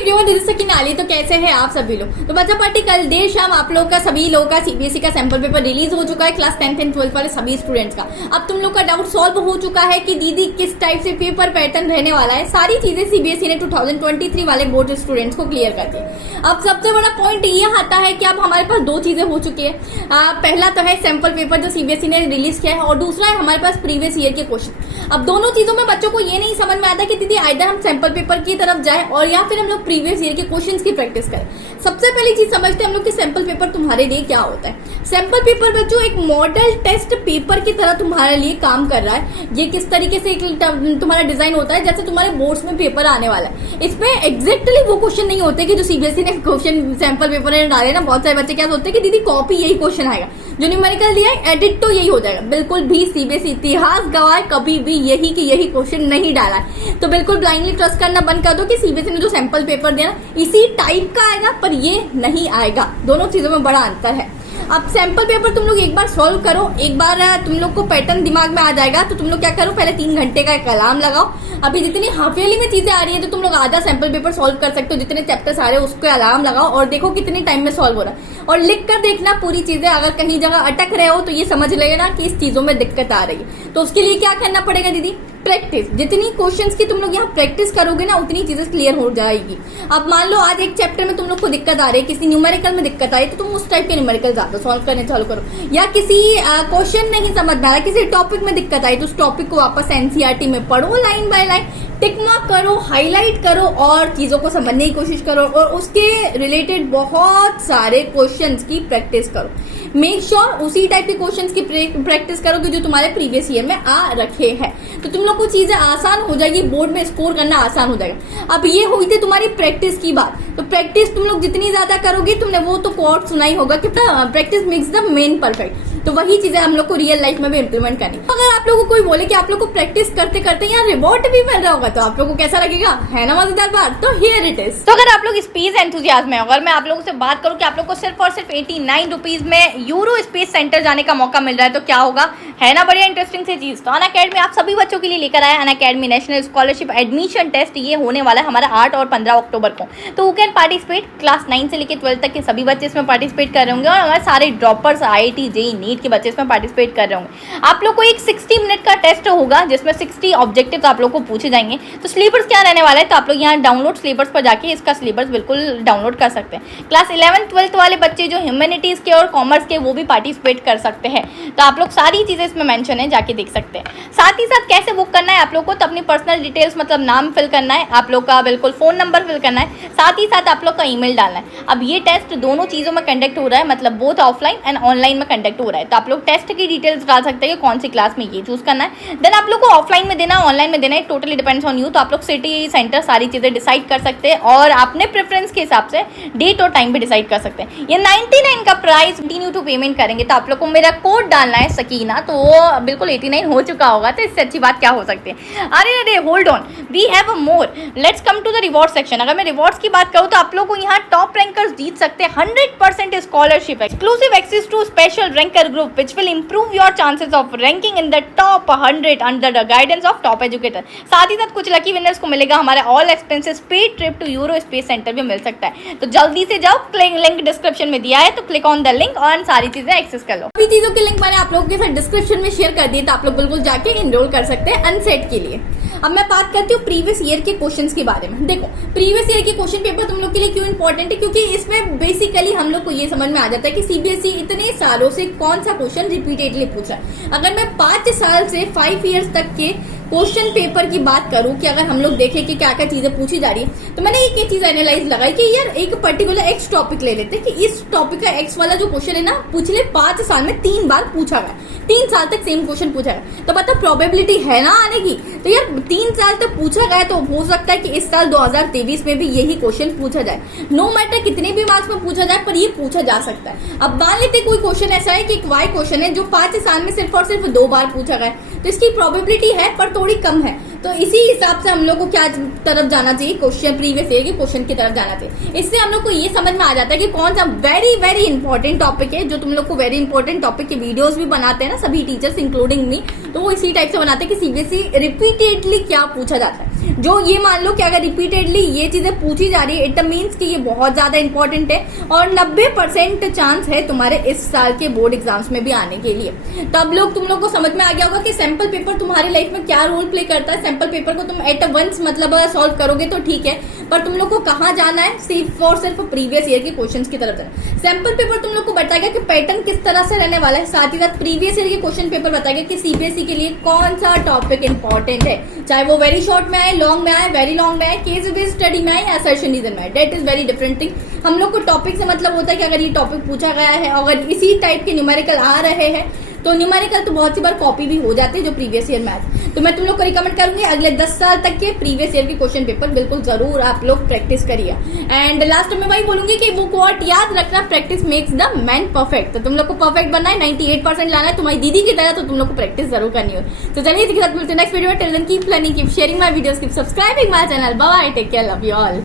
नाली तो कैसे हैं आप सभी लोग। तो बच्चा पार्टी कल देर शाम आप लोग का सभी लोगों का सीबीएसई का सैंपल पेपर रिलीज हो चुका है, क्लास 10th एंड 12th वाले सभी स्टूडेंट्स का। अब तुम लोग का डाउट सॉल्व हो चुका है कि दीदी किस टाइप से पेपर पैटर्न रहने वाला है। सारी चीजें सीबीएसई ने 2023 वाले बोर्ड स्टूडेंट्स को क्लियर कर दी। अब सबसे बड़ा पॉइंट ये आता है कि अब हमारे पास दो चीजें हो चुकी है। पहला तो है सैंपल पेपर जो सीबीएसई ने रिलीज किया है, और दूसरा है हमारे पास प्रीवियस ईयर के क्वेश्चन। अब दोनों चीजों में बच्चों को ये नहीं समझ में आता कि दीदी आइदर हम सैंपल पेपर की तरफ जाए और या फिर हम लोग प्रीवियस ईयर के क्वेश्चंस की प्रैक्टिस करें। सबसे पहली चीज समझते हैं हम लोग कि सैंपल पेपर तुम्हारे लिए क्या होता है। सैंपल पेपर बच्चों एक मॉडल टेस्ट पेपर की तरह तुम्हारे लिए काम कर रहा है। ये किस तरीके से तुम्हारा डिजाइन होता है, जैसे तुम्हारे बोर्ड्स में पेपर आने वाला है। इसमें एग्जैक्टली वो क्वेश्चन नहीं होते कि जो सीबीएसई ने क्वेश्चन सैंपल पेपर में डाले ना, बहुत सारे बच्चे क्या सोचते हैं कि दीदी कॉपी यही क्वेश्चन आएगा, जो न्यूमेरिकल दिया है एडिट तो यही हो जाएगा। बिल्कुल भी सीबीएसई इतिहास गवाह कभी भी यही कि यही क्वेश्चन नहीं डाला है। तो बिल्कुल ब्लाइंडली ट्रस्ट करना बंद कर दो कि सीबीएसई ने जो सैंपल पेपर दिया इसी टाइप का आएगा, पर ये नहीं आएगा। दोनों चीजों में बड़ा अंतर है। अब सैंपल पेपर तुम लोग एक बार सॉल्व करो, एक बार तुम लोग को पैटर्न दिमाग में आ जाएगा, तो तुम लोग क्या करो, पहले 3 घंटे का एक अलार्म लगाओ। अभी जितनी हाफ ईयरली में चीजें आ रही है तो तुम लोग आधा सैंपल पेपर सॉल्व कर सकते हो। जितने चैप्टर्स आ रहे हैं उसको अलार्म लगाओ और देखो कितने टाइम में सॉल्व हो रहा है, और लिख कर देखना पूरी चीजें। अगर कहीं जगह अटक रहे हो तो ये समझ लेना कि इस चीजों में दिक्कत आ रही है। तो उसके लिए क्या करना पड़ेगा दीदी, प्रैक्टिस। जितनी क्वेश्चंस की तुम लोग यहाँ प्रैक्टिस करोगे ना, उतनी चीजें क्लियर हो जाएगी। अब मान लो आज एक चैप्टर में तुम लोग को दिक्कत आ रही है, किसी न्यूमेरिकल में दिक्कत आई, तो तुम उस टाइप के न्यूमेरिकल ज्यादा सॉल्व करने चालू करो। या किसी क्वेश्चन नहीं समझ में आ रहा, किसी टॉपिक में दिक्कत आई, तो उस टॉपिक को वापस एनसीईआरटी में पढ़ो, line by line tick mark करो, हाईलाइट करो और चीजों को समझने की कोशिश करो, और उसके रिलेटेड बहुत सारे क्वेश्चंस की प्रैक्टिस करो। मेक श्योर उसी टाइप के क्वेश्चंस की प्रैक्टिस करो कि जो तुम्हारे प्रीवियस ईयर में आ रखे हैं। तो तुम लोग को चीजें आसान हो जाएगी, बोर्ड में स्कोर करना आसान हो जाएगा। अब ये हुई थी तुम्हारी प्रैक्टिस की बात। तो प्रैक्टिस तुम लोग जितनी ज्यादा करोगे, तुमने वो तो कोट सुना ही होगा कि practice makes the main perfect. तो वही चीजें हम लोग को रियल लाइफ में भी इम्प्लीमेंट करनी। अगर आप लोगों को कोई बोले कि आप लोग को प्रैक्टिस करते करते यहाँ रिवॉर्ड भी मिल रहा होगा, तो आप लोगों को कैसा लगेगा, है ना मजेदार बात। तो हियर इट इज। तो अगर आप लोग स्पेस एंथुसियाज्म में, अगर मैं आप लोगों से बात करूं कि आप लोग को सिर्फ और सिर्फ 89 रुपीज में यूरो स्पेस सेंटर जाने का मौका मिल रहा है, तो क्या होगा, है ना बढ़िया इंटरेस्टिंग सी चीज। तो अनअकैडमी आप सभी बच्चों के लिए लेकर आया Unacademy national scholarship admission test. ये होने वाला है हमारा 8 और 15 अक्टूबर को। तो हु कैन पार्टिसिपेट, क्लास 9 से लेकर 12 तक के सभी बच्चे इसमें पार्टिसिपेट कर रहे होंगे, और हमारे सारे ड्रॉपर्स IIT JEE नीट के बच्चे इसमें पार्टिसिपेट कर रहे होंगे। आप लोग को एक 60 मिनट का टेस्ट होगा, जिसमें 60 ऑब्जेक्टिव्स आप लोग को पूछे जाएंगे। तो सिलेबस क्या रहने वाला है, तो आप लोग यहाँ डाउनलोड सिलेबस पर जाके इसका सिलेबस बिल्कुल डाउनलोड कर सकते हैं। क्लास 11th 12th वाले बच्चे जो ह्यूमैनिटीज के और कॉमर्स के, वो भी पार्टिसिपेट कर सकते हैं। तो आप लोग सारी चीजें इसमें मेंशन है, जाके देख सकते हैं। साथ ही साथ कैसे बुक करना है आप लोग को, तो अपनी पर्सनल डिटेल्स मतलब नाम फिल करना है, आप लोग का बिल्कुल फोन नंबर फिल करना है, साथ ही साथ आप लोग का ईमेल डालना है। अब ये टेस्ट दोनों चीजों में कंडक्ट हो रहा है, मतलब बोथ ऑफलाइन एंड ऑनलाइन में कंडक्ट हो रहा है। तो आप लोग टेस्ट की डिटेल्स डाल सकते हैं कि कौन सी क्लास में ये चूज करना है। देन आप लोग को ऑफलाइन में देना, ऑनलाइन में देना है, टोटली डिपेंड्स ऑन यू। तो आप लोग सिटी सेंटर सारी चीजें डिसाइड कर सकते हैं, और अपने प्रेफरेंस के हिसाब से डेट और टाइम भी डिसाइड कर सकते हैं। ये 99 का प्राइस कंटिन्यू टू पेमेंट करेंगे, तो आप लोग को मेरा कोड डालना है सकीना, तो वो बिल्कुल 89 हो चुका होगा। तो इससे अच्छी बात क्या हो सकती है। अरे hold on, we have a more, let's come to the reward section. अगर मैं रिवॉर्ड्स की बात करूँ तो आप लोग को यहाँ टॉप रैंकर्स जीत सकते हैं, 100% scholarship, exclusive access to special ranker group which will improve your chances of ranking in the top 100 under the guidance of top educator. साथ ही साथ कुछ लकी विनर्स को मिलेगा हमारा all expenses paid trip to Euro Space Center भी मिल सकता है। तो जल्दी से जाओ, लिंक डिस्क्रिप्शन में दिया है, तो क्लिक ऑन द लिंक और सारी चीजें एक्सेस कर लो। अभी चीजों के लिंक मैंने आप लोगों के साथ डिस्क्रिप्शन में शेयर कर दिए, तो आप लोग बिल्कुल जाके एनरोल कर सकते हैं अनसेट के लिए। अब मैं बात करती हूँ प्रीवियस ईयर के क्वेश्चंस के बारे में। देखो प्रीवियस ईयर के क्वेश्चन पेपर तुम लोग के लिए क्यों इंपॉर्टेंट है, क्योंकि इसमें बेसिकली हम लोग को ये समझ में आ जाता है कि सीबीएसई इतने सालों से कौन सा क्वेश्चन रिपीटेडली पूछा है। अगर मैं 5 साल से 5 ईयर्स तक के क्वेश्चन पेपर की बात करूं कि अगर हम लोग देखें कि क्या क्या चीजें पूछी जा रही है, तो मैंने एक चीज एनालाइज लगाई कि यार एक पर्टिकुलर एक्स टॉपिक ले लेते हैं कि इस टॉपिक का एक्स वाला जो क्वेश्चन है ना, पिछले 5 साल में 3 बार पूछा गया, 3 साल तक सेम क्वेश्चन पूछा गया, तो पता प्रोबेबिलिटी है ना आने की। तो यार 3 साल तक पूछा गया, तो हो सकता है कि इस साल 2023 में भी यही क्वेश्चन पूछा जाए। नो मैटर कितने भी मार्क्स में पूछा जाए, पर ये पूछा जा सकता है। अब मान लेते कोई क्वेश्चन ऐसा है कि एक वाई क्वेश्चन है जो 5 साल में सिर्फ और सिर्फ 2 बार पूछा गया, तो इसकी प्रोबेबिलिटी है पर थोड़ी कम है। तो इसी हिसाब से हम लोग को क्या तरफ जाना चाहिए, क्वेश्चन प्रीवियस ईयर के क्वेश्चन की तरफ जाना चाहिए। इससे हम लोग को ये समझ में आ जाता है कि कौन सा वेरी वेरी इंपॉर्टेंट टॉपिक है, जो तुम लोग को वेरी इंपॉर्टेंट टॉपिक के वीडियोस भी बनाते हैं ना सभी टीचर्स इंक्लूडिंग मी, तो वो इसी टाइप से बनाते हैं कि सीबीएसई रिपीटेडली क्या पूछा जाता है। जो ये मान लो कि अगर रिपीटेडली ये चीजें पूछी जा रही है इट मीन्स कि ये बहुत ज्यादा इंपॉर्टेंट है और 90% चांस है तुम्हारे इस साल के बोर्ड एग्जाम्स में भी आने के लिए। तो अब तुम लोग को समझ में आ गया होगा कि सैंपल पेपर तुम्हारी लाइफ में क्या रोल प्ले करता है। सैंपल पेपर को तुम एट वंस मतलब सॉल्व करोगे तो ठीक है, पर तुम लोग को कहाँ जाना है, सिर्फ और सिर्फ प्रीवियस ईयर के क्वेश्चंस की तरफ जाना। सैंपल पेपर तुम लोग को बताएगा कि पैटर्न किस तरह से रहने वाला है, साथ ही साथ प्रीवियस ईयर के क्वेश्चन पेपर बताएगा कि सीबीएसई के लिए कौन सा टॉपिक इंपॉर्टेंट है, चाहे वो वेरी शॉर्ट में आए, लॉन्ग में आए, वेरी लॉन्ग में आए, केस बेस्ड स्टडी में आए या असर्शन रीजन में आए। That is very different thing. हम लोग को टॉपिक से मतलब होता है कि अगर ये टॉपिक पूछा गया है, अगर इसी टाइप के न्यूमेरिकल आ रहे हैं तो न्यूमेरिकल तो बहुत सी बार कॉपी भी हो जाते हैं जो प्रीवियस ईयर में आए। तो मैं तुम लोग को रिकमेंड करूंगी अगले 10 साल तक के प्रीवियस ईयर के क्वेश्चन पेपर बिल्कुल जरूर आप लोग प्रैक्टिस करिए। एंड लास्ट में वही बोलूंगी कि वो कोट याद रखना, practice makes the man perfect. तो तुम लोग को परफेक्ट बनना है, 98% लाना है तुम्हारी दीदी की तरह, तो तुम लोग को प्रैक्टिस जरूर करनी हो। तो चलिए इसी के साथ मिलते हैं नेक्स्ट वीडियो में। Till then keep learning, keep sharing my videos, keep subscribing my channel. Bye bye, take care, love you all.